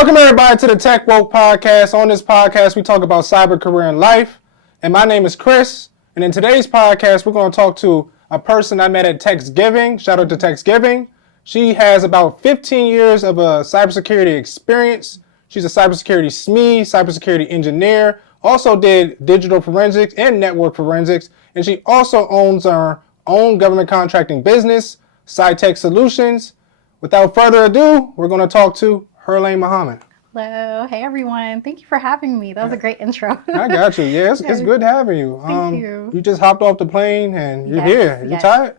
Welcome everybody to the Tech Woke Podcast. On this podcast, we talk about cyber career and life. And my name is Chris. And in today's podcast, we're going to talk to a person I met at Thanksgiving. Shout out to Thanksgiving. She has about 15 years of a cybersecurity experience. She's a cybersecurity SME, cybersecurity engineer, also did digital forensics and network forensics. And she also owns her own government contracting business, Scitech Solutions. Without further ado, we're going to talk to Huralain Mohamed. Hello. Hey, everyone. Thank you for having me. That was a great intro. I got you. Yeah, it's good having you. Thank you. You just hopped off the plane and you're here. You tired?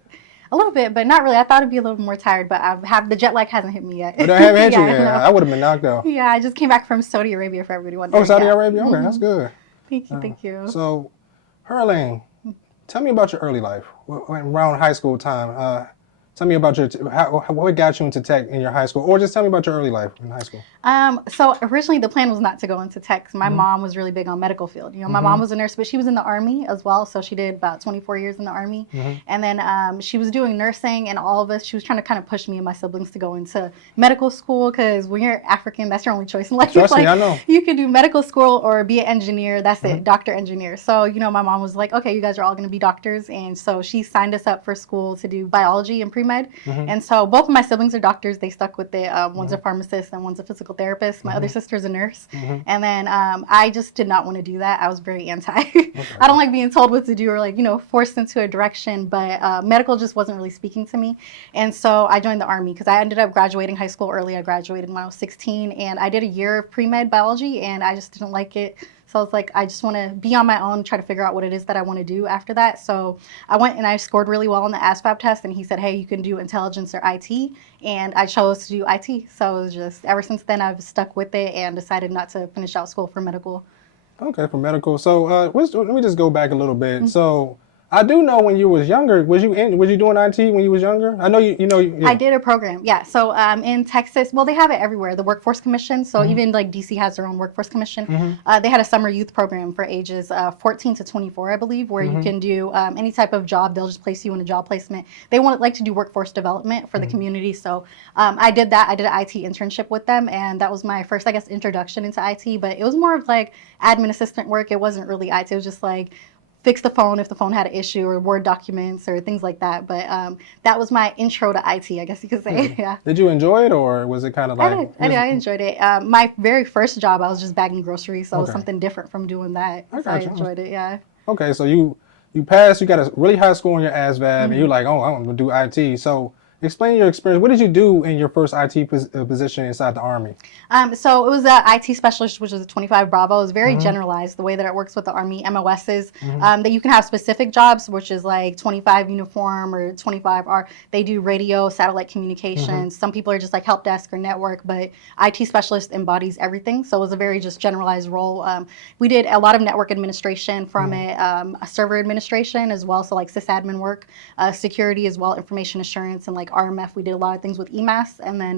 A little bit, but not really. I thought it'd be a little more tired, but the jet lag hasn't hit me yet. But I haven't hit you yet. No. I would have been knocked out. Yeah, I just came back from Saudi Arabia for everybody wondering. Oh, Saudi Arabia? Okay, that's good. Thank you. So, Huralain, tell me about your early life, around high school time. Tell me about what got you into tech in your high school, or just tell me about your early life in high school. So originally the plan was not to go into tech. My mom was really big on medical field. You know, my mom was a nurse, but she was in the Army as well. So she did about 24 years in the Army. And then she was doing nursing, and all of us, she was trying to kind of push me and my siblings to go into medical school, because when you're African, that's your only choice in life. Trust me, I know. You can do medical school or be an engineer. That's it, doctor, engineer. So, you know, my mom was like, okay, you guys are all going to be doctors. And so she signed us up for school to do biology and pre-med. And so both of my siblings are doctors. They stuck with it. One's a pharmacist and one's a physical therapist. My other sister's a nurse. And then I just did not want to do that. I was very anti. I don't like being told what to do or, like, you know, forced into a direction. But medical just wasn't really speaking to me. And so I joined the Army because I ended up graduating high school early. I graduated when I was 16. And I did a year of pre-med biology, and I just didn't like it. So I was like, I just want to be on my own, try to figure out what it is that I want to do after that. So I went and I scored really well on the ASVAB test, and he said, hey, you can do intelligence or IT. And I chose to do IT. So it was just, ever since then, I've stuck with it and decided not to finish out school for medical. Okay, for medical. So let me just go back a little bit. So I do know when you was younger, was you doing IT when you was younger? I know you know. Yeah. I did a program, yeah. So in Texas, well, they have it everywhere, the Workforce Commission. So even like DC has their own Workforce Commission. They had a summer youth program for ages 14 to 24, I believe, where you can do any type of job. They'll just place you in a job placement. They like to do workforce development for the community. So I did that. I did an IT internship with them, and that was my first, I guess, introduction into IT. But it was more of like admin assistant work. It wasn't really IT. It was just like fix the phone if the phone had an issue, or Word documents or things like that. But that was my intro to IT, I guess you could say. Yeah. Did you enjoy it, or was it kind of like? I did. I enjoyed it. My very first job, I was just bagging groceries, so it was something different from doing that. I enjoyed it. Yeah. Okay, so you passed. You got a really high score on your ASVAB, and you're like, oh, I'm gonna do IT. So explain your experience. What did you do in your first IT position inside the Army? So it was an IT specialist, which is a 25 Bravo. It was very generalized, the way that it works with the Army MOSs, that you can have specific jobs, which is like 25 uniform or 25 R. They do radio, satellite communications. Some people are just like help desk or network, but IT specialist embodies everything. So it was a very just generalized role. We did a lot of network administration from it, a server administration as well. So like sysadmin work, security as well, information assurance, and like RMF. We did a lot of things with EMAS, and then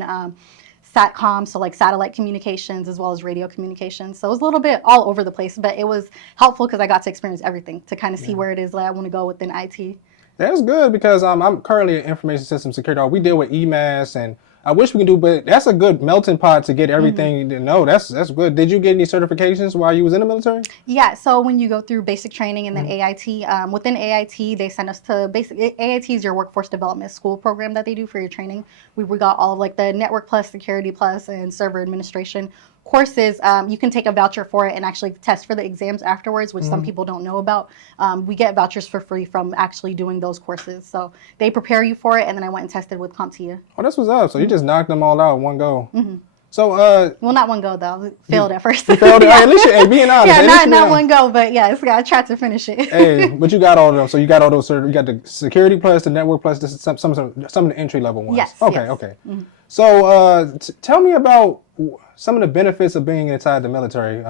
SATCOM, so like satellite communications as well as radio communications. So it was a little bit all over the place, but it was helpful because I got to experience everything to kind of see where it is that I want to go within IT. That's good, because I'm currently an information system security. We deal with EMAS, and I wish we can do, but that's a good melting pot to get everything to know. That's good. Did you get any certifications while you was in the military? Yeah, so when you go through basic training and then AIT, within AIT, they send us to AIT is your workforce development school program that they do for your training. We got all of like the network plus, security plus, and server administration courses. You can take a voucher for it and actually test for the exams afterwards, which some people don't know about. We get vouchers for free from actually doing those courses. So they prepare you for it, and then I went and tested with CompTIA. Oh, that's what's up. So you just knocked them all out in one go. So, well, not one go though. Failed at first. You failed it. At least you, being honest. Yeah, not one go, but yes, I tried to finish it. Hey, but you got all of them. So you got all those. You got the security plus, the network plus, this is some of the entry level ones. Yes. Okay. Yes. Okay. So, tell me about some of the benefits of being inside the military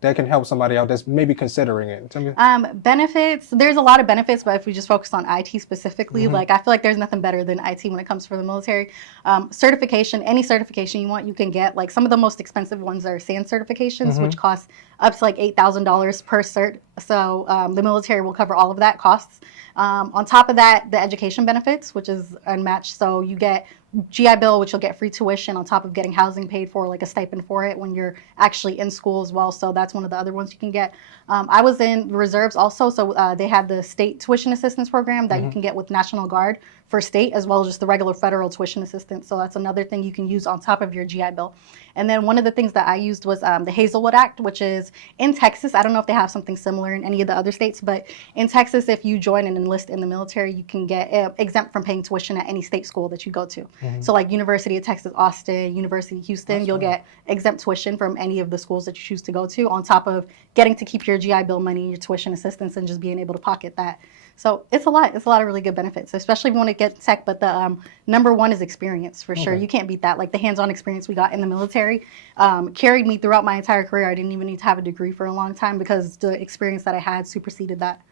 that can help somebody out that's maybe considering it. Tell me. Benefits. There's a lot of benefits, but if we just focus on IT specifically, like I feel like there's nothing better than IT when it comes for the military. Certification, any certification you want, you can get. Like some of the most expensive ones are SANS certifications, which cost up to like $8,000 per cert. So the military will cover all of that costs. On top of that, the education benefits, which is unmatched. So you get GI Bill, which you'll get free tuition on top of getting housing paid for, like a stipend stipend for it when you're actually in school as well. So that's one of the other ones you can get. I was in reserves also, so they have the state tuition assistance program that you can get with National Guard for state, as well as just the regular federal tuition assistance. So that's another thing you can use on top of your GI Bill. And then one of the things that I used was the Hazelwood Act, which is in Texas. I don't know if they have something similar in any of the other states, but in Texas, if you join and enlist in the military, you can get exempt from paying tuition at any state school that you go to. So like University of Texas Austin, University of Houston, you'll get exempt tuition from any of the schools that you choose to go to, on top of getting to keep your GI Bill money, your tuition assistance, and just being able to pocket that. So it's a lot of really good benefits, especially if you want to get tech. But the number one is experience, for sure. You can't beat that. Like the hands-on experience we got in the military carried me throughout my entire career. I didn't even need to have a degree for a long time because the experience that I had superseded that.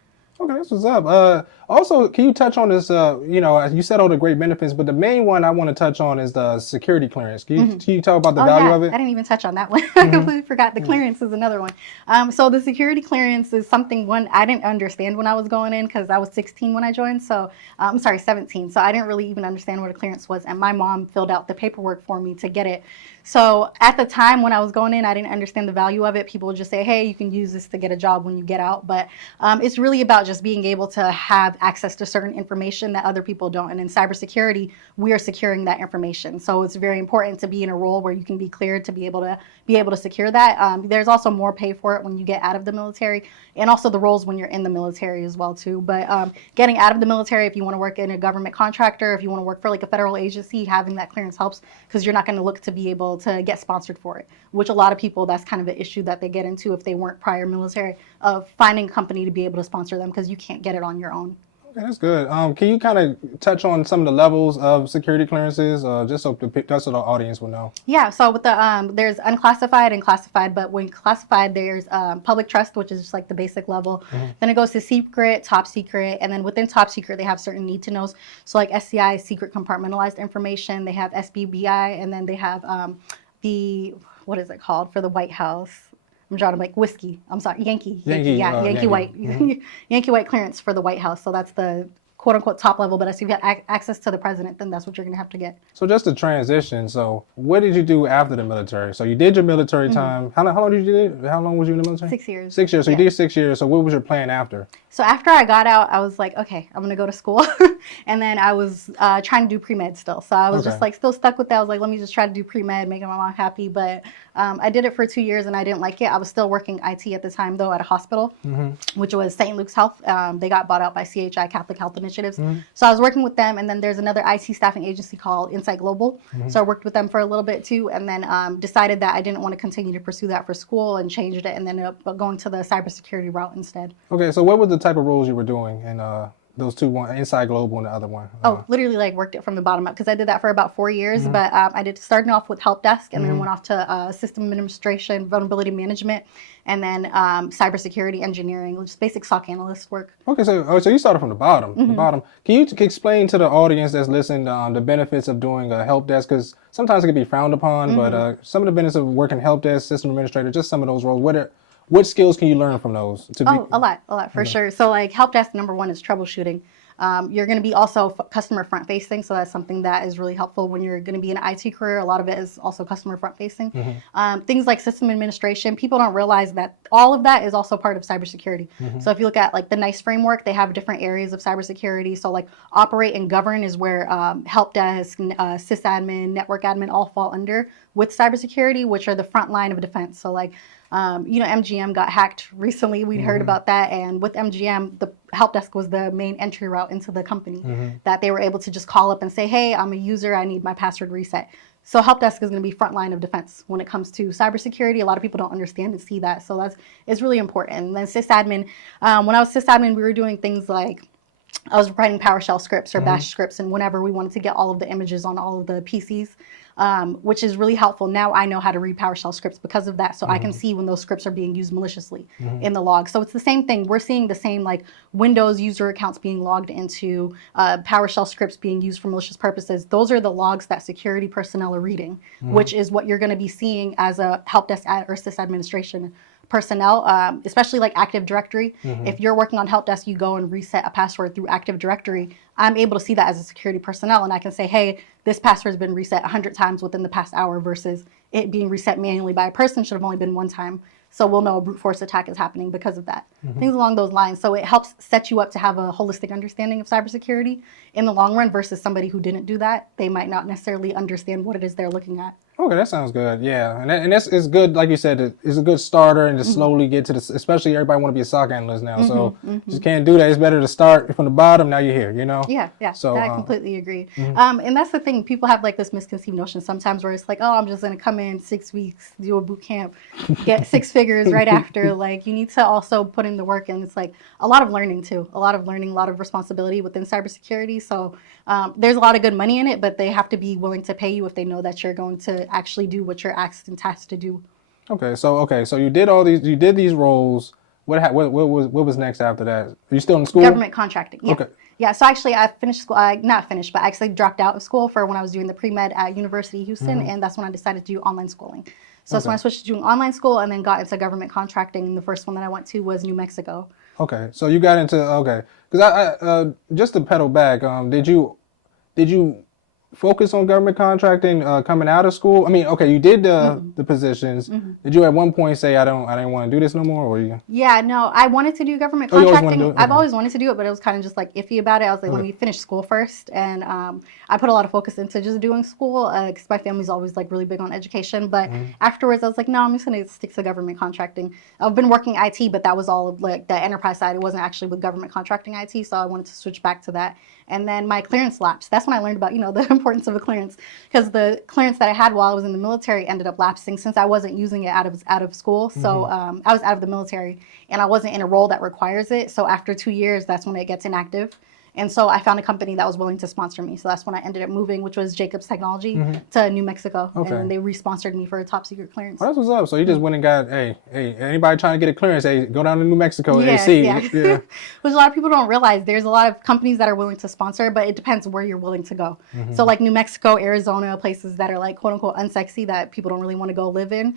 Okay, that's what's up. Also, can you touch on this? You said all the great benefits, but the main one I want to touch on is the security clearance. Can you talk about the value of it? I didn't even touch on that one. I completely forgot. The clearance is another one. So the security clearance is something I didn't understand when I was going in, because I was 16 when I joined. So I'm sorry, 17. So I didn't really even understand what a clearance was, and my mom filled out the paperwork for me to get it. So at the time when I was going in, I didn't understand the value of it. People would just say, hey, you can use this to get a job when you get out. But it's really about just being able to have access to certain information that other people don't. And in cybersecurity, we are securing that information. So it's very important to be in a role where you can be cleared to be able to secure that. There's also more pay for it when you get out of the military, and also the roles when you're in the military as well too. But getting out of the military, if you want to work in a government contractor, if you want to work for like a federal agency, having that clearance helps, because you're not going to look to be able to get sponsored for it, which a lot of people, that's kind of an issue that they get into if they weren't prior military, of finding a company to be able to sponsor them, because you can't get it on your own. Okay, that's good. Can you kind of touch on some of the levels of security clearances, just so the audience will know? Yeah, so with the there's unclassified and classified, but when classified, there's public trust, which is just like the basic level. Then it goes to secret, top secret, and then within top secret, they have certain need to knows. So like SCI, secret compartmentalized information. They have SBBI, and then they have what is it called for the White House? I'm drawing like whiskey. I'm sorry, Yankee White, Yankee White clearance for the White House. So that's the quote unquote top level. But if you have access to the president, then that's what you're going to have to get. So just to transition. So what did you do after the military? So you did your military time. How long did you do? How long was you in the military? 6 years. 6 years. So you did 6 years. So what was your plan after? So after I got out, I was like, okay, I'm going to go to school. And then I was trying to do pre-med still. So I was just like still stuck with that. I was like, let me just try to do pre-med, making my mom happy. But I did it for 2 years and I didn't like it. I was still working IT at the time, though, at a hospital, which was St. Luke's Health. They got bought out by CHI, Catholic Health Initiatives. So I was working with them. And then there's another IT staffing agency called Insight Global. So I worked with them for a little bit, too. And then decided that I didn't want to continue to pursue that for school, and changed it, and then ended up going to the cybersecurity route instead. Okay, so what were the type of roles you were doing in those two, one Inside Global and the other one? Literally like worked it from the bottom up, because I did that for about 4 years. But I did starting off with help desk, and then went off to system administration, vulnerability management, and then cybersecurity engineering, just basic SOC analyst work. Okay, so you started from the bottom. The bottom. Can you explain to the audience that's listening the benefits of doing a help desk? Because sometimes it can be frowned upon, but some of the benefits of working help desk, system administrator, just some of those roles. What skills can you learn from those? A lot for sure. So like help desk, number one is troubleshooting. You're going to be also customer front facing. So that's something that is really helpful when you're going to be in an IT career. A lot of it is also customer front facing. Things like system administration, people don't realize that all of that is also part of cybersecurity. So if you look at like the NICE framework, they have different areas of cybersecurity. So like operate and govern is where help desk, sysadmin, network admin all fall under with cybersecurity, which are the front line of defense. So like MGM got hacked recently. We'd heard about that. And with MGM, the help desk was the main entry route into the company, that they were able to just call up and say, hey, I'm a user, I need my password reset. So help desk is going to be front line of defense when it comes to cybersecurity. A lot of people don't understand and see that. So it's really important. And then sysadmin, when I was sysadmin, we were doing things like I was writing PowerShell scripts or bash scripts, and whenever we wanted to get all of the images on all of the PCs, which is really helpful. Now I know how to read PowerShell scripts because of that, so I can see when those scripts are being used maliciously in the log. So it's the same thing. We're seeing the same like Windows user accounts being logged into, PowerShell scripts being used for malicious purposes. Those are the logs that security personnel are reading, which is what you're going to be seeing as a help desk or sysadministration personnel, especially like Active Directory. If you're working on help desk, you go and reset a password through Active Directory. I'm able to see that as a security personnel, and I can say, hey, this password has been reset 100 times within the past hour, versus it being reset manually by a person should have only been one time. So we'll know a brute force attack is happening because of that. Things along those lines. So it helps set you up to have a holistic understanding of cybersecurity in the long run versus somebody who didn't do that. They might not necessarily understand what it is they're looking at. Okay, that sounds good. Yeah, and that's it's good. Like you said, it's a good starter, and to slowly get to the. Especially everybody want to be a SOC analyst now, so just can't do that. It's better to start from the bottom. Now you're here, you know. Yeah. So I completely agree. Mm-hmm. And that's the thing. People have like this misconceived notion sometimes where it's like, oh, I'm just gonna come in 6 weeks, do a boot camp, get 6 figures right after. Like, you need to also put in the work, and it's like a lot of learning too. A lot of learning, a lot of responsibility within cybersecurity. So there's a lot of good money in it, but they have to be willing to pay you if they know that you're going to actually do what you're asked and tasked to do. Okay, so you did all these. You did these roles. What was next after that? Are you still in school? Government contracting. Yeah. Okay. Yeah. So actually, I finished school. Not finished, but I actually dropped out of school for when I was doing the pre-med at University of Houston, and that's when I decided to do online schooling. So that's when I switched to doing online school, and then got into government contracting. And the first one that I went to was New Mexico. Okay, so you got into because I just to pedal back. Did you focus on government contracting coming out of school? I mean, okay, you did the positions. Did you at one point say I didn't want to do this no more, or you? Yeah, no, I wanted to do government Oh, you always wanted contracting. to do it? I've Okay. always wanted to do it, but it was kind of just like iffy about it. I was like, let me finish school first, and I put a lot of focus into just doing school because my family's always like really big on education. But afterwards, I was like, no, I'm just gonna stick to government contracting. I've been working IT, but that was all of like the enterprise side. It wasn't actually with government contracting IT, so I wanted to switch back to that. And then my clearance lapsed. That's when I learned about, the importance of a clearance, because the clearance that I had while I was in the military ended up lapsing since I wasn't using it out of school. So I was out of the military and I wasn't in a role that requires it. So after 2 years, that's when it gets inactive. And so I found a company that was willing to sponsor me. So that's when I ended up moving, which was Jacobs Technology, to New Mexico. Okay. And they re-sponsored me for a top secret clearance. Oh, that's what's up. So you just went and got, hey, anybody trying to get a clearance, hey, go down to New Mexico, Yeah, AC. yeah. Yeah. Which a lot of people don't realize. There's a lot of companies that are willing to sponsor, but it depends where you're willing to go. So like New Mexico, Arizona, places that are like quote unquote unsexy that people don't really want to go live in.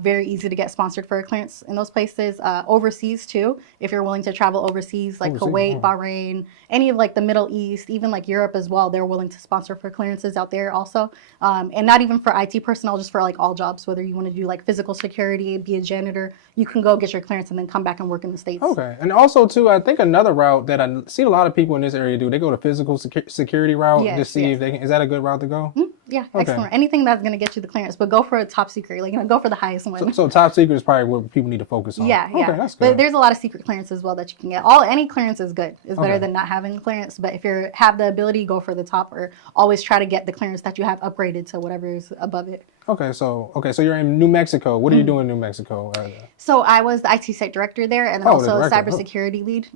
Very easy to get sponsored for a clearance in those places. Overseas too, if you're willing to travel overseas, like Kuwait, Bahrain, any of like the Middle East, even like Europe as well, they're willing to sponsor for clearances out there also. And not even for IT personnel, just for like all jobs, whether you want to do like physical security, be a janitor, you can go get your clearance and then come back and work in the States. Okay. And also too, I think another route that I see a lot of people in this area do, they go to physical security route to see if they can, is that a good route to go? Yeah, excellent. Anything that's going to get you the clearance, but go for a top secret, like, go for the highest one. So top secret is probably what people need to focus on. Yeah, Okay, that's good. But there's a lot of secret clearance as well that you can get. Any clearance is good. It's better than not having clearance. But if you have the ability, go for the top, or always try to get the clearance that you have upgraded to whatever is above it. Okay, so you're in New Mexico. What are you doing in New Mexico? So I was the IT site director there, and then also the a director. cybersecurity lead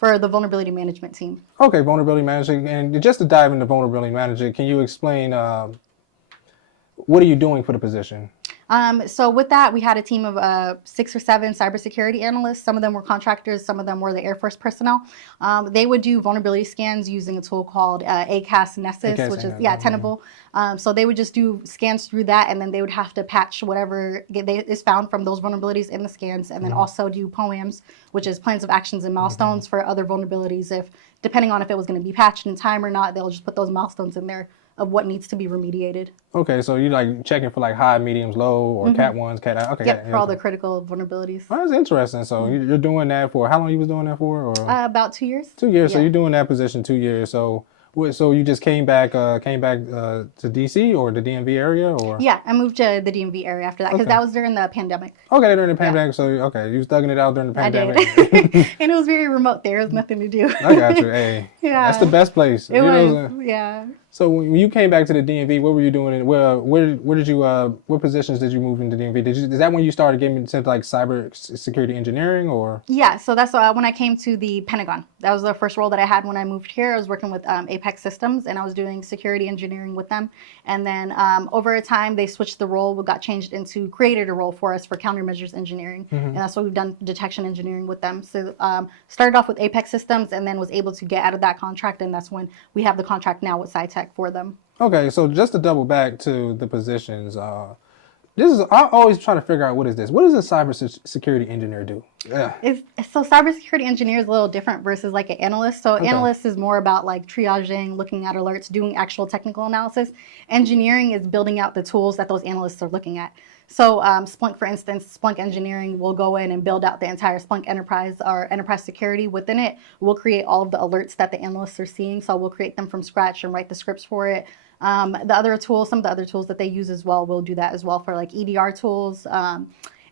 for the vulnerability management team. Okay, vulnerability management. And just to dive into vulnerability management, can you explain what are you doing for the position? So with that, we had a team of 6 or 7 cybersecurity analysts. Some of them were contractors. Some of them were the Air Force personnel. They would do vulnerability scans using a tool called ACAS Nessus, which is, Tenable. So they would just do scans through that, and then they would have to patch whatever is found from those vulnerabilities in the scans, and then also do POAMs, which is plans of actions and milestones for other vulnerabilities. Depending on if it was going to be patched in time or not, they'll just put those milestones in there of what needs to be remediated. Okay, so you like checking for like high, mediums, low, or cat 1s, cat out. Okay. Yep, for all the critical vulnerabilities. Oh, that's interesting. So you're doing that for how long? You was doing that for? Or? About 2 years. 2 years. Yeah. So you're doing that position 2 years. So you just came back to DC or the DMV area, or? Yeah, I moved to the DMV area after that because that was during the pandemic. Okay, during the pandemic. So you was thugging it out during the pandemic. I did. And it was very remote. There was nothing to do. I got you. Hey, that's the best place. It was. Yeah. So when you came back to the DMV, what were you doing? Where did you? What positions did you move into DMV? Is that when you started getting into like cybersecurity engineering, or? Yeah. So that's when I came to the Pentagon. That was the first role that I had when I moved here. I was working with Apex Systems, and I was doing security engineering with them. And then over time, they switched the role. We got changed into created a role for us for countermeasures engineering, and that's what we've done detection engineering with them. So started off with Apex Systems, and then was able to get out of that contract, and that's when we have the contract now with Cytech for them. Okay, so just to double back to the positions, I always try to figure out what is this. What does a cybersecurity engineer do? Yeah. So cybersecurity engineer is a little different versus like an analyst. So analyst is more about like triaging, looking at alerts, doing actual technical analysis. Engineering is building out the tools that those analysts are looking at. So Splunk, for instance, Splunk engineering will go in and build out the entire Splunk enterprise or enterprise security. Within it, we'll create all of the alerts that the analysts are seeing. So we'll create them from scratch and write the scripts for it. The other tools, some of the other tools that they use as well, we'll do that as well for like EDR tools,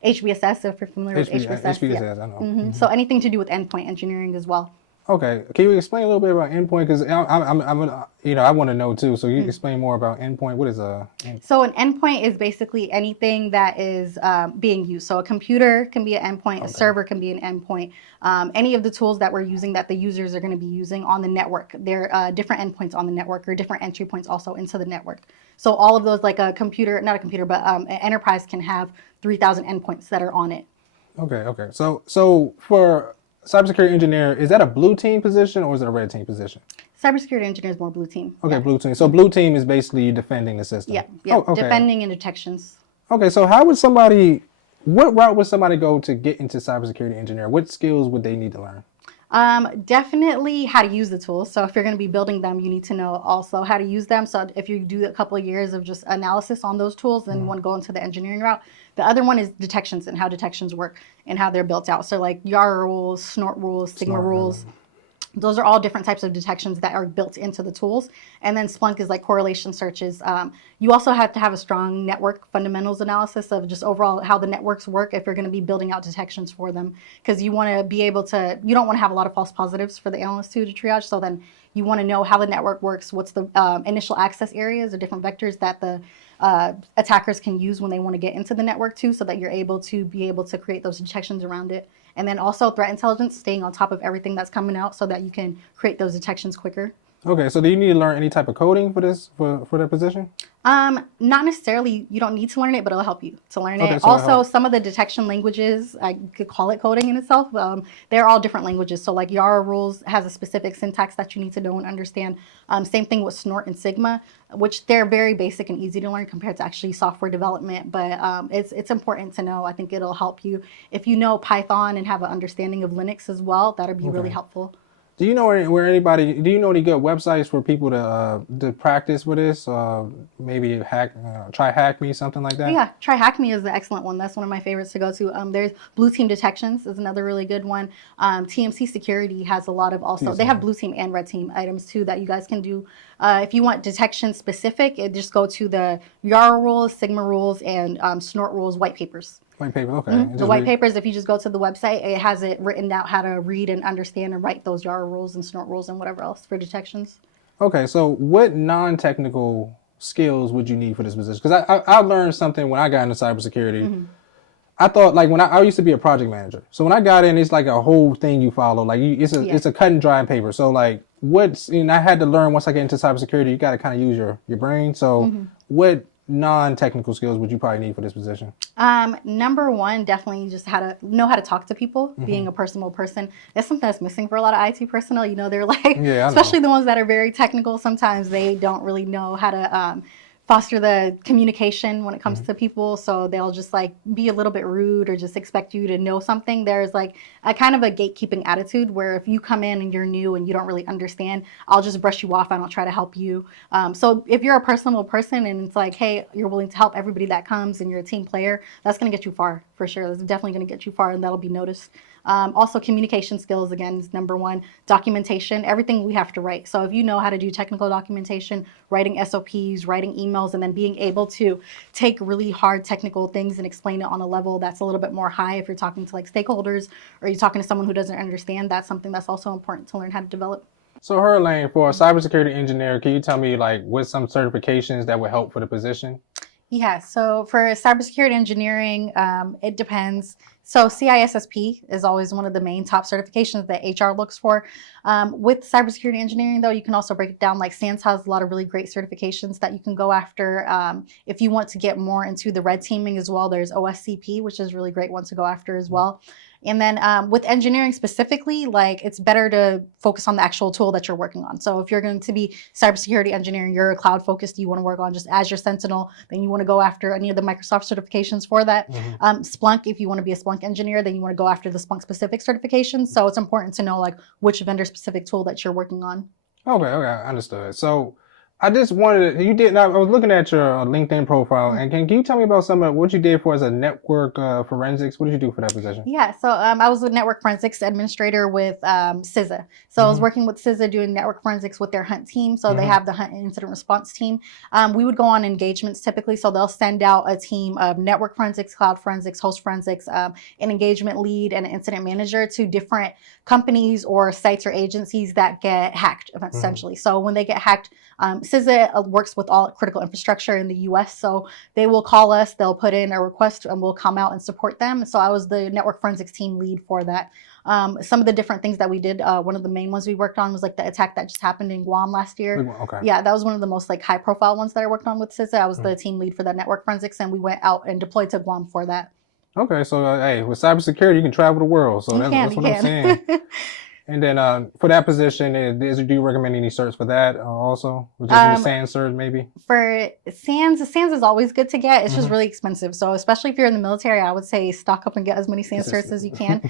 HBSS, if you're familiar with HBSS. HBSS, I know. So anything to do with endpoint engineering as well. Okay, can you explain a little bit about endpoint? Because I want to know too. So you explain more about endpoint. What is a endpoint? So an endpoint is basically anything that is being used. So a computer can be an endpoint, a server can be an endpoint. Any of the tools that we're using that the users are going to be using on the network, there are different endpoints on the network or different entry points also into the network. So all of those, like a computer, not a computer, but an enterprise can have 3,000 endpoints that are on it. Okay. So for cybersecurity engineer, is that a blue team position or is it a red team position? Cybersecurity engineer is more blue team. Okay, blue team. So blue team is basically you defending the system. Yeah. Okay. Defending and detections. Okay, so what route would somebody go to get into cybersecurity engineer? What skills would they need to learn? Definitely how to use the tools. So if you're going to be building them, you need to know also how to use them. So if you do a couple of years of just analysis on those tools, then you want to go into the engineering route. The other one is detections and how detections work and how they're built out. So like YARA rules, snort rules, Sigma rules. Those are all different types of detections that are built into the tools. And then Splunk is like correlation searches. You also have to have a strong network fundamentals analysis of just overall how the networks work if you're going to be building out detections for them. Because you want to be able to, you don't want to have a lot of false positives for the analyst to triage. So then you want to know how the network works, what's the initial access areas or different vectors that the attackers can use when they want to get into the network too, so that you're able to create those detections around it. And then also threat intelligence, staying on top of everything that's coming out so that you can create those detections quicker. Okay, so do you need to learn any type of coding for this, for that position? Not necessarily. You don't need to learn it, but it'll help you to learn it. So also, some of the detection languages, I could call it coding in itself. They're all different languages. So like YARA rules has a specific syntax that you need to know and understand. Same thing with Snort and Sigma, which they're very basic and easy to learn compared to actually software development. But it's important to know. I think it'll help you. If you know Python and have an understanding of Linux as well, that'll be really helpful. Do you know do you know any good websites for people to practice with this? Maybe try Hack Me, something like that? Yeah, try Hack Me is an excellent one. That's one of my favorites to go to. There's Blue Team Detections is another really good one. TMC Security has a lot of they have Blue Team and Red Team items too that you guys can do. If you want detection specific, just go to the YARA rules, Sigma rules, and Snort rules white papers. White paper, okay. The white papers, if you just go to the website, it has it written out how to read and understand and write those YARA rules and Snort rules and whatever else for detections. Okay, so what non-technical skills would you need for this position? Because I learned something when I got into cybersecurity. I thought, like, when I used to be a project manager. So when I got in, it's like a whole thing you follow. Like, it's a cut and dry paper. So, like, I had to learn once I get into cybersecurity, you got to kind of use your brain. So what non-technical skills would you probably need for this position? Number one, definitely just know how to talk to people, being a personable person. That's something that's missing for a lot of IT personnel. You know, they're like, especially the ones that are very technical, sometimes they don't really know how to foster the communication when it comes to people. So they'll just like be a little bit rude or just expect you to know something. There's like a kind of a gatekeeping attitude where if you come in and you're new and you don't really understand, I'll just brush you off. I don't try to help you. So if you're a personable person and it's like, hey, you're willing to help everybody that comes and you're a team player, that's going to get you far for sure. That's definitely going to get you far and that'll be noticed. Also communication skills, again, is number one. Documentation, everything we have to write. So if you know how to do technical documentation, writing SOPs, writing emails, and then being able to take really hard technical things and explain it on a level that's a little bit more high. If you're talking to like stakeholders or you're talking to someone who doesn't understand, that's something that's also important to learn how to develop. So Huralain, for a cybersecurity engineer, can you tell me like what some certifications that would help for the position? Yeah, so for cybersecurity engineering, it depends. So CISSP is always one of the main top certifications that HR looks for. With cybersecurity engineering, though, you can also break it down. Like SANS has a lot of really great certifications that you can go after. If you want to get more into the red teaming as well, there's OSCP, which is a really great one to go after as well. And then with engineering specifically, like it's better to focus on the actual tool that you're working on. So if you're going to be cybersecurity engineering, you're cloud focused, you want to work on just Azure Sentinel, then you want to go after any of the Microsoft certifications for that. Splunk, if you want to be a Splunk engineer, then you want to go after the Splunk specific certifications. So it's important to know like which vendor specific tool that you're working on. Okay, understood. So I just wanted I was looking at your LinkedIn profile, and can you tell me about some of what you did for as a network forensics? What did you do for that position? Yeah, so I was a network forensics administrator with CISA. So I was working with CISA doing network forensics with their hunt team. So they have the hunt and incident response team. We would go on engagements typically. So they'll send out a team of network forensics, cloud forensics, host forensics, an engagement lead, and an incident manager to different companies or sites or agencies that get hacked, essentially. So when they get hacked, CISA works with all critical infrastructure in the US. So they will call us, they'll put in a request, and we'll come out and support them. So I was the network forensics team lead for that. Some of the different things that we did, one of the main ones we worked on was like the attack that just happened in Guam last year. Okay. Yeah, that was one of the most like high profile ones that I worked on with CISA. I was the team lead for that network forensics, and we went out and deployed to Guam for that. Okay, so hey, with cybersecurity, you can travel the world. So that's what I'm saying. And then for that position, do you recommend any certs for that also? Which is the SANS cert maybe? For SANS is always good to get. It's just really expensive. So especially if you're in the military, I would say stock up and get as many SANS certs as you can.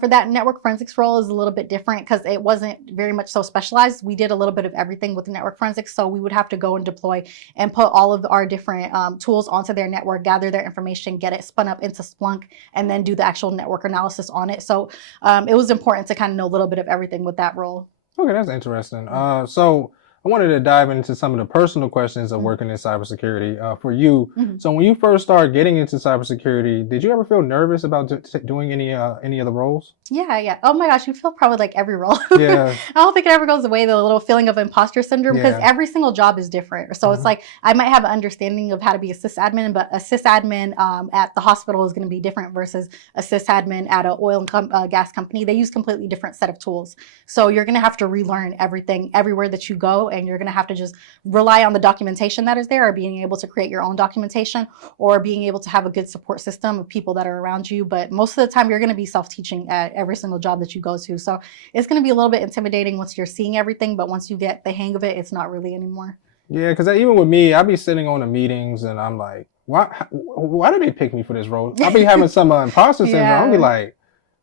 For that network forensics role is a little bit different because it wasn't very much so specialized. We did a little bit of everything with the network forensics. So we would have to go and deploy and put all of our different tools onto their network, gather their information, get it spun up into Splunk, and then do the actual network analysis on it. So it was important to kind of know a little bit of everything with that role. Okay, that's interesting. So I wanted to dive into some of the personal questions of working in cybersecurity for you. So when you first started getting into cybersecurity, did you ever feel nervous about doing any of the roles? Yeah. Oh my gosh, you feel probably like every role. Yeah. I don't think it ever goes away, the little feeling of imposter syndrome, because every single job is different. So it's like, I might have an understanding of how to be a sysadmin, but a sysadmin at the hospital is going to be different versus a sysadmin at an oil and gas company. They use completely different set of tools. So you're going to have to relearn everything everywhere that you go. And you're going to have to just rely on the documentation that is there, or being able to create your own documentation, or being able to have a good support system of people that are around you. But most of the time you're going to be self-teaching at every single job that you go to. So it's going to be a little bit intimidating once you're seeing everything, but once you get the hang of it, it's not really anymore. Yeah, because even with me, I'll be sitting on the meetings and I'm like, why did they pick me for this role? I'll be having some imposter syndrome. I'll be like,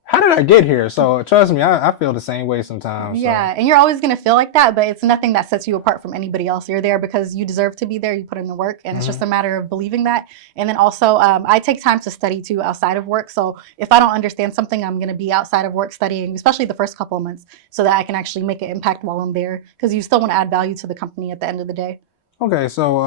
how did I get here? So trust me, I feel the same way sometimes. Yeah, and you're always going to feel like that, but it's nothing that sets you apart from anybody else. You're there because you deserve to be there. You put in the work, and it's just a matter of believing that. And then also, I take time to study too outside of work. So if I don't understand something, I'm going to be outside of work studying, especially the first couple of months, so that I can actually make an impact while I'm there, because you still want to add value to the company at the end of the day. Okay, so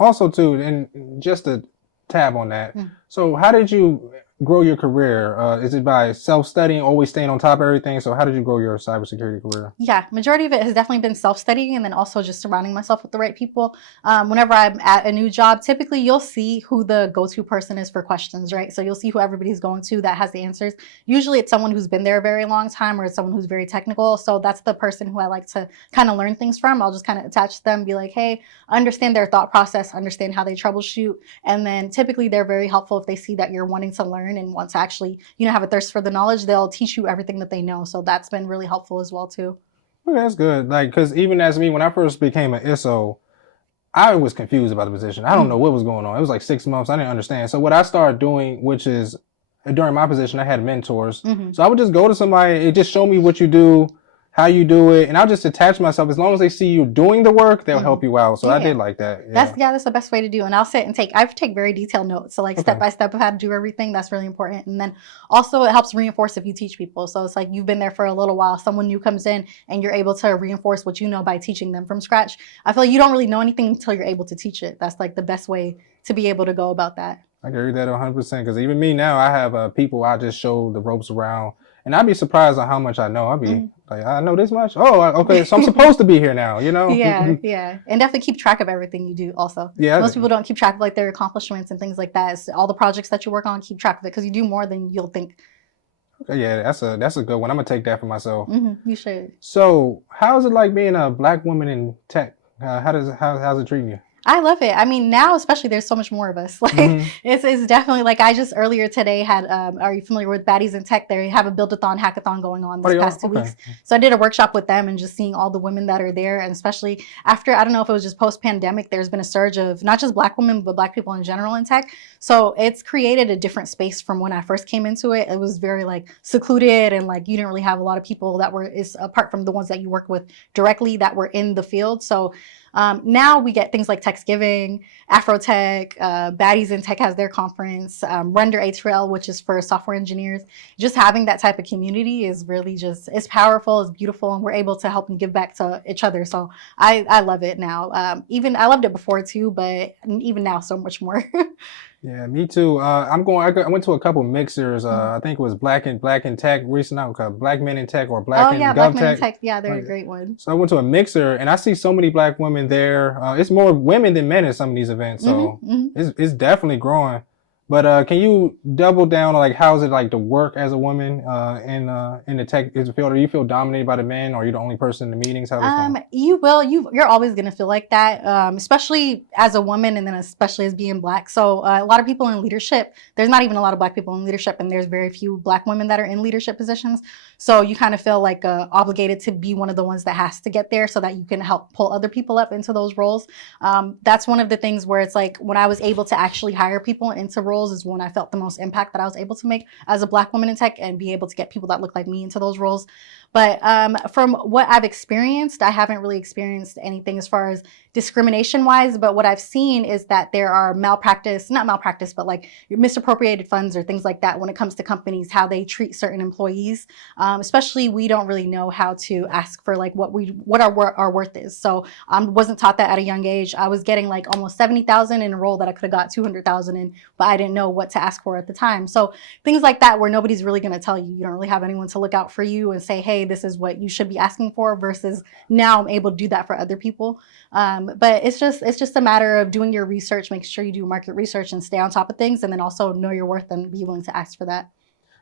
also too, and just to tab on that, so how did you grow your career? Is it by self-studying, always staying on top of everything? So how did you grow your cybersecurity career? Yeah, majority of it has definitely been self-studying, and then also just surrounding myself with the right people. Whenever I'm at a new job, typically you'll see who the go-to person is for questions, right? So you'll see who everybody's going to that has the answers. Usually it's someone who's been there a very long time, or it's someone who's very technical. So that's the person who I like to kind of learn things from. I'll just kind of attach to them, be like, hey, understand their thought process, understand how they troubleshoot. And then typically they're very helpful if they see that you're wanting to learn and want to actually, have a thirst for the knowledge. They'll teach you everything that they know. So that's been really helpful as well too. Okay, that's good. Like, because even as me, when I first became an ISO, I was confused about the position. I don't know what was going on. It was like 6 months. I didn't understand. So what I started doing, which is during my position, I had mentors. So I would just go to somebody, it just show me what you do, how you do it, and I'll just attach myself. As long as they see you doing the work, they'll help you out. So I did like that. Yeah. That's the best way to do. And I'll sit and I take very detailed notes. So like step by step of how to do everything. That's really important. And then also it helps reinforce if you teach people. So it's like you've been there for a little while, someone new comes in and you're able to reinforce what you know by teaching them from scratch. I feel like you don't really know anything until you're able to teach it. That's like the best way to be able to go about that. I agree with that 100%. Because even me now, I have people I just show the ropes around. And I'd be surprised on how much I know. I'd be like, I know this much? Oh, okay, so I'm supposed to be here now, Yeah. And definitely keep track of everything you do also. Yeah. Most people don't keep track of like their accomplishments and things like that. It's all the projects that you work on, keep track of it, because you do more than you'll think. Okay, yeah, that's a good one. I'm going to take that for myself. You should. So how's it like being a Black woman in tech? How's it treating you? I love it. I mean, now especially there's so much more of us. Like it's definitely like I just earlier today had. Are you familiar with Baddies in Tech? They have a build-a-thon hackathon going on this past 2 weeks. So I did a workshop with them and just seeing all the women that are there, and especially after I don't know if it was just post-pandemic, there's been a surge of not just Black women but Black people in general in tech. So it's created a different space from when I first came into it. It was very like secluded and like you didn't really have a lot of people that were apart from the ones that you work with directly that were in the field. So now we get things like Techsgiving, Afrotech, Baddies in Tech has their conference, Render ATRL, which is for software engineers. Just having that type of community is really just, it's powerful, it's beautiful, and we're able to help and give back to each other. So I love it now. Even I loved it before too, but even now so much more. Yeah, me too. I went to a couple mixers. I think it was Black in Tech recently, Black Men in Tech or Black in GovTech. Black Men in Tech. Yeah, they're a great one. So I went to a mixer and I see so many Black women there. It's more women than men at some of these events. So it's definitely growing. But can you double down on like how's it like to work as a woman in the tech field? Do you feel dominated by the men, or are you the only person in the meetings? You're always gonna feel like that, especially as a woman, and then especially as being Black. So a lot of people in leadership. There's not even a lot of Black people in leadership, and there's very few Black women that are in leadership positions. So you kind of feel like obligated to be one of the ones that has to get there, so that you can help pull other people up into those roles. That's one of the things where it's like when I was able to actually hire people into roles is when I felt the most impact that I was able to make as a Black woman in tech and be able to get people that look like me into those roles. But from what I've experienced, I haven't really experienced anything as far as discrimination wise, but what I've seen is that there are not malpractice, but like misappropriated funds or things like that when it comes to companies, how they treat certain employees. Especially we don't really know how to ask for like what our worth is. So I wasn't taught that at a young age. I was getting like almost 70,000 in a role that I could have got 200,000 in, but I didn't know what to ask for at the time. So things like that where nobody's really going to tell you. You don't really have anyone to look out for you and say, hey, this is what you should be asking for, versus now I'm able to do that for other people. But it's just a matter of doing your research, making sure you do market research and stay on top of things, and then also know your worth and be willing to ask for that.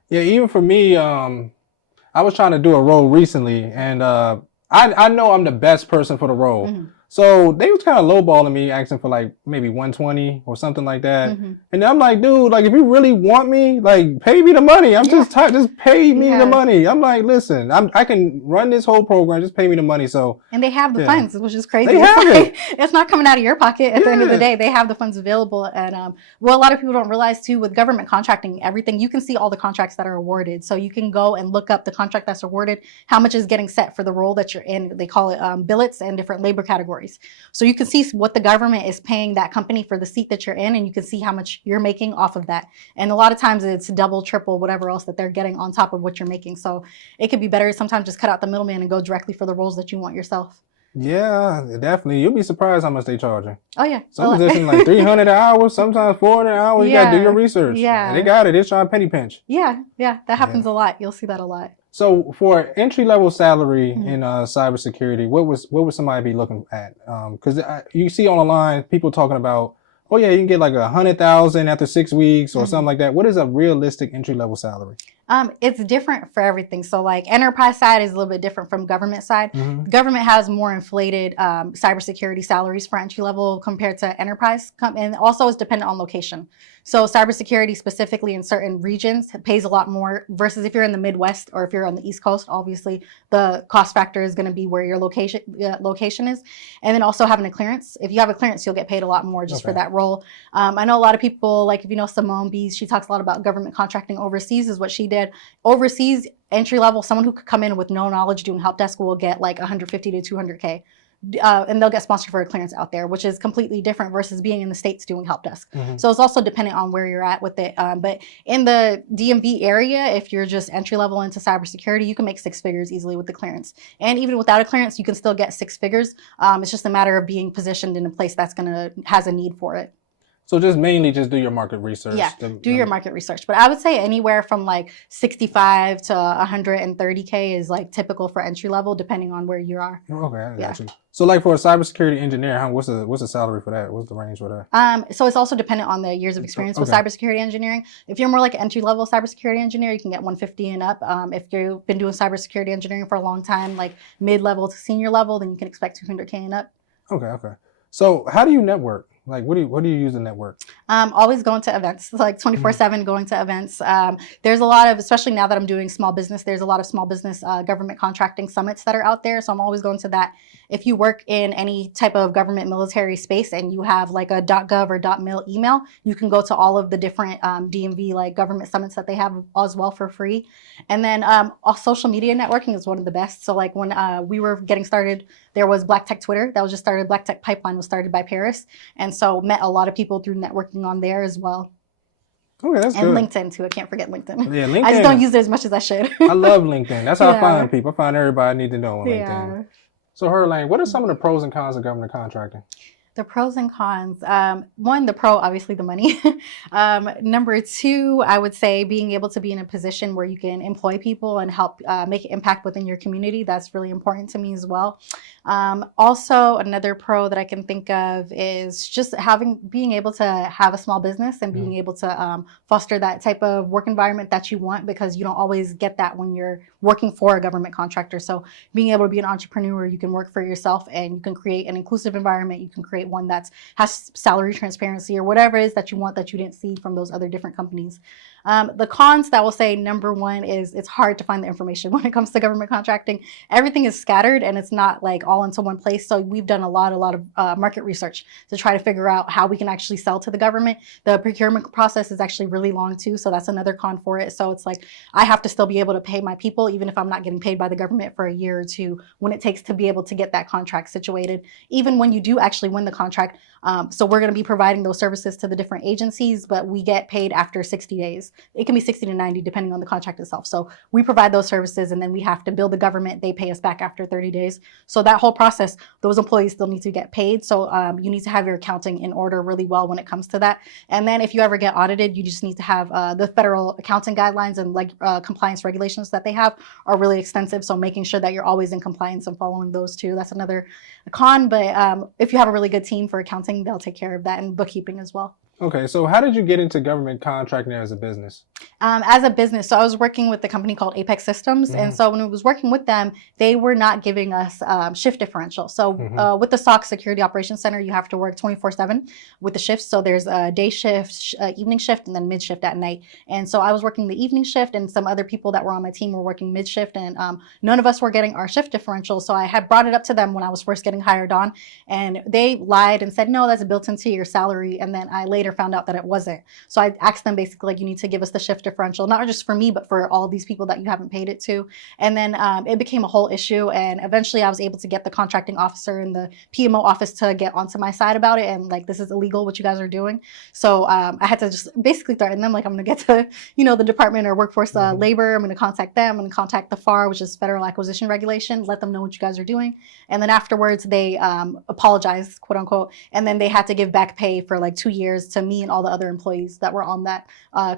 Yeah, even for me, I was trying to do a role recently, and I know I'm the best person for the role. So they was kind of lowballing me, asking for like maybe 120 or something like that. And I'm like, dude, like if you really want me, like pay me the money. I'm just pay me the money. I'm like, listen, I can run this whole program, just pay me the money. So and they have the funds, which is crazy. They have it. It's not coming out of your pocket at the end of the day. They have the funds available. And what a lot of people don't realize too, with government contracting, everything, you can see all the contracts that are awarded. So you can go and look up the contract that's awarded, how much is getting set for the role that you're in. They call it billets and different labor categories. So you can see what the government is paying that company for the seat that you're in, and you can see how much you're making off of that. And a lot of times it's double, triple, whatever else that they're getting on top of what you're making. So it could be better sometimes just cut out the middleman and go directly for the roles that you want yourself. Yeah, definitely. You'll be surprised how much they charging. Oh yeah. Some positions like 300 an hour, sometimes 400 an hour. You gotta do your research. Yeah. And they got it. They're trying to penny pinch. Yeah. That happens a lot. You'll see that a lot. So for entry level salary in cybersecurity, what would somebody be looking at? Because you see on the line people talking about, oh yeah, you can get like 100,000 after 6 weeks or something like that. What is a realistic entry level salary? It's different for everything. So like enterprise side is a little bit different from government side. Government has more inflated cybersecurity salaries for entry level compared to enterprise, and also it's dependent on location. So cybersecurity specifically in certain regions pays a lot more versus if you're in the Midwest or if you're on the East Coast. Obviously, the cost factor is going to be where your location is, and then also having a clearance. If you have a clearance, you'll get paid a lot more just for that role. I know a lot of people, like if you know Simone Bees, she talks a lot about government contracting overseas, is what she did. Overseas, entry level, someone who could come in with no knowledge doing help desk will get like 150 to 200K. And they'll get sponsored for a clearance out there, which is completely different versus being in the States doing help desk. So it's also dependent on where you're at with it. But in the DMV area, if you're just entry level into cybersecurity, you can make 6 figures easily with the clearance. And even without a clearance, you can still get 6 figures. It's just a matter of being positioned in a place that's has a need for it. So just mainly just do your market research. Yeah, do your market research. But I would say anywhere from like 65 to 130K is like typical for entry level, depending on where you are. Okay, I got you. So like for a cybersecurity engineer, what's the salary for that? What's the range for that? So it's also dependent on the years of experience with cybersecurity engineering. If you're more like an entry level cybersecurity engineer, you can get 150 and up. If you've been doing cybersecurity engineering for a long time, like mid-level to senior level, then you can expect 200K and up. Okay. So how do you network? Like, what do you use to network? Always going to events, like 24/7 going to events. There's a lot of, especially now that I'm doing small business, there's a lot of small business government contracting summits that are out there. So I'm always going to that. If you work in any type of government military space and you have like a .gov or .mil email, you can go to all of the different DMV like government summits that they have as well for free. And then social media networking is one of the best. So like when we were getting started, there was Black Tech Twitter that was just started. Black Tech Pipeline was started by Paris. And so met a lot of people through networking on there as well. Okay, that's and good. LinkedIn too. I can't forget LinkedIn. Yeah, LinkedIn. I just don't use it as much as I should. I love LinkedIn. That's how I Yeah. find people. I find everybody I need to know on LinkedIn. Yeah. So Huralain, what are some of the pros and cons of government contracting? The pros and cons. One, the pro, obviously the money. Number two, I would say being able to be in a position where you can employ people and help make an impact within your community. That's really important to me as well. Also, another pro that I can think of is just being able to have a small business and being able to foster that type of work environment that you want, because you don't always get that when you're working for a government contractor. So being able to be an entrepreneur, you can work for yourself and you can create an inclusive environment. You can create one that has salary transparency or whatever it is that you want that you didn't see from those other different companies. The cons that I will say, number one is it's hard to find the information when it comes to government contracting. Everything is scattered and it's not like all into one place. So we've done a lot of market research to try to figure out how we can actually sell to the government. The procurement process is actually really long too. So that's another con for it. So it's like, I have to still be able to pay my people, even if I'm not getting paid by the government for a year or two, when it takes to be able to get that contract situated. Even when you do actually win the contract, so we're going to be providing those services to the different agencies, but we get paid after 60 days. It can be 60 to 90 depending on the contract itself. So we provide those services and then we have to bill the government. They pay us back after 30 days. So that whole process, those employees still need to get paid. So you need to have your accounting in order really well when it comes to that. And then if you ever get audited, you just need to have the federal accounting guidelines and like compliance regulations that they have are really extensive. So making sure that you're always in compliance and following those too. That's another con. But if you have a really good team for accounting, they'll take care of that, and bookkeeping as well. Okay, so how did you get into government contracting as a business? As a business, so I was working with a company called Apex Systems, and so when I was working with them, they were not giving us shift differential. So with the SOC Security Operations Center, you have to work 24/7 with the shifts. So there's a day shift, evening shift, and then mid shift at night. And so I was working the evening shift, and some other people that were on my team were working mid shift, and none of us were getting our shift differential. So I had brought it up to them when I was first getting hired on, and they lied and said, no, that's built into your salary. And then I later found out that it wasn't. So I asked them basically, like, you need to give us the shift differential, not just for me, but for all these people that you haven't paid it to. And then it became a whole issue. And eventually I was able to get the contracting officer in the PMO office to get onto my side about it. And like, this is illegal what you guys are doing. So I had to just basically threaten them, like, I'm going to get to, the Department of Workforce Labor. I'm going to contact them. I'm going to contact the FAR, which is Federal Acquisition Regulation, let them know what you guys are doing. And then afterwards they apologized, quote unquote. And then they had to give back pay for like 2 years to me and all the other employees that were on that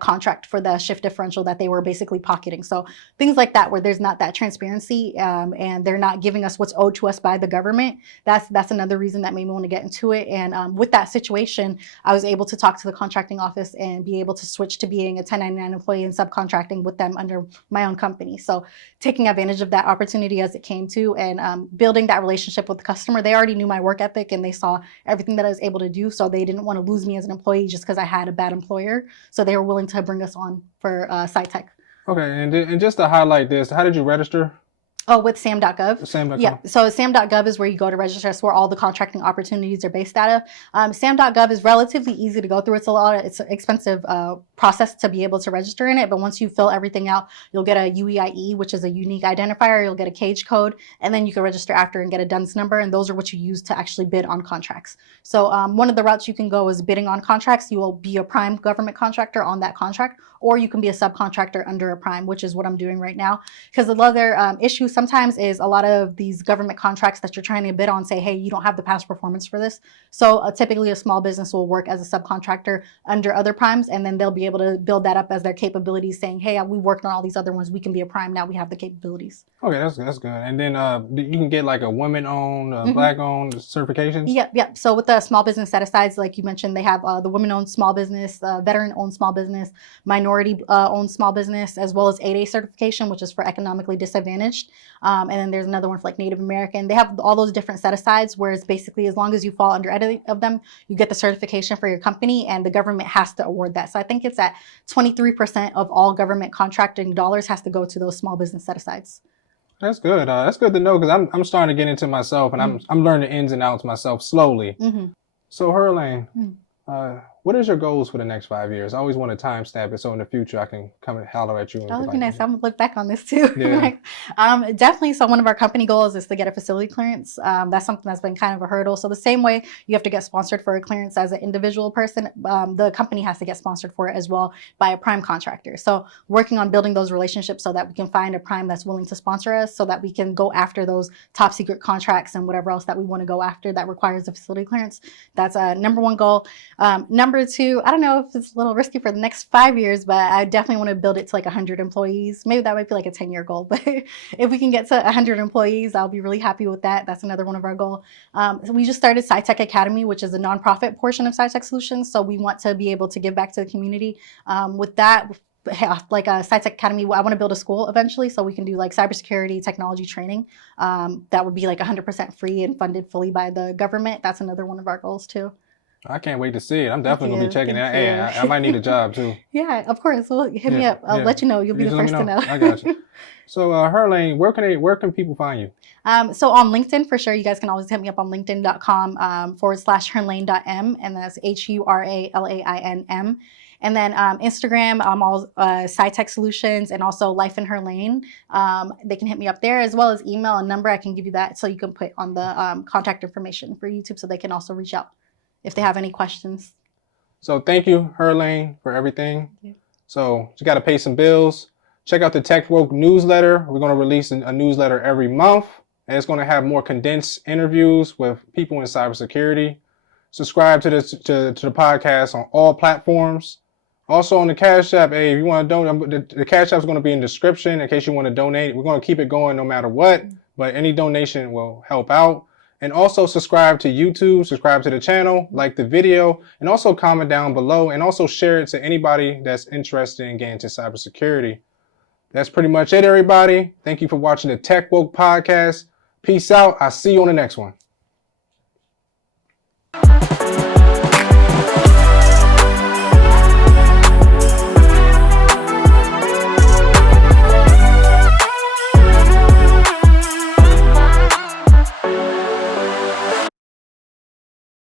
contract for the shift differential that they were basically pocketing. So things like that, where there's not that transparency and they're not giving us what's owed to us by the government. That's another reason that made me want to get into it. And with that situation, I was able to talk to the contracting office and be able to switch to being a 1099 employee and subcontracting with them under my own company. So taking advantage of that opportunity as it came to, and building that relationship with the customer. They already knew my work ethic and they saw everything that I was able to do. So they didn't want to lose me as an employee just because I had a bad employer. So they were willing to bring us on for Cytech. Okay, and just to highlight this, how did you register? Oh, with SAM.gov. SAM.gov. Yeah, so SAM.gov is where you go to register. That's where all the contracting opportunities are based out of. SAM.gov is relatively easy to go through. It's an expensive process to be able to register in it. But once you fill everything out, you'll get a UEIE, which is a unique identifier. You'll get a cage code, and then you can register after and get a DUNS number. And those are what you use to actually bid on contracts. So one of the routes you can go is bidding on contracts. You will be a prime government contractor on that contract, or you can be a subcontractor under a prime, which is what I'm doing right now. Because the other issue sometimes is a lot of these government contracts that you're trying to bid on say, hey, you don't have the past performance for this. So typically a small business will work as a subcontractor under other primes, and then they'll be able to build that up as their capabilities, saying, hey, we worked on all these other ones. We can be a prime now. We have the capabilities. Okay, that's good. And then you can get like a women-owned, black-owned certifications? Yep. So with the small business set-asides, like you mentioned, they have the women-owned small business, veteran-owned small business, minority-owned small business, as well as 8A certification, which is for economically disadvantaged. And then there's another one for like Native American. They have all those different set asides, whereas basically as long as you fall under any of them, you get the certification for your company and the government has to award that. So I think it's at 23% of all government contracting dollars has to go to those small business set asides. That's good. That's good to know because I'm starting to get into myself and I'm learning the ins and outs myself slowly. So Huralain, what is your goals for the next 5 years? I always want to timestamp it so in the future I can come and holler at you. And that'd be nice. I'm gonna look back on this too. Yeah. Definitely. So one of our company goals is to get a facility clearance. That's something that's been kind of a hurdle. So the same way you have to get sponsored for a clearance as an individual person, the company has to get sponsored for it as well by a prime contractor. So working on building those relationships so that we can find a prime that's willing to sponsor us so that we can go after those top secret contracts and whatever else that we want to go after that requires a facility clearance. That's number one goal. Number two, I don't know if it's a little risky for the next 5 years, but I definitely want to build it to like 100 employees. Maybe that might be like a 10-year goal, but if we can get to 100 employees, I'll be really happy with that. That's another one of our goals. So we just started Cytech Academy, which is a nonprofit portion of Cytech Solutions. So we want to be able to give back to the community. With that, like a Scitech Academy, I want to build a school eventually so we can do like cybersecurity technology training. That would be like 100% free and funded fully by the government. That's another one of our goals too. I can't wait to see it. I'm definitely going to be checking that. Hey, I might need a job too. Yeah, of course. Well, hit me up. I'll let you know. You'll be the first to know. I got you. So, Huralain, where can people find you? So on LinkedIn, for sure, you guys can always hit me up on linkedin.com/huralain.m, and that's HURALAINM. And then Instagram, all Cytech Solutions, and also Life in Huralain. They can hit me up there, as well as email and number. I can give you that so you can put on the contact information for YouTube so they can also reach out if they have any questions. So thank you, Huralain, for everything. So you got to pay some bills. Check out the Tech Woke newsletter. We're going to release a newsletter every month, and it's going to have more condensed interviews with people in cybersecurity. Subscribe to the podcast on all platforms. Also on the Cash App, hey, if you want to donate, the Cash App is going to be in the description in case you want to donate. We're going to keep it going no matter what, but any donation will help out. And also subscribe to YouTube, subscribe to the channel, like the video, and also comment down below, and also share it to anybody that's interested in getting into cybersecurity. That's pretty much it, everybody. Thank you for watching the Tech Woke podcast. Peace out. I'll see you on the next one.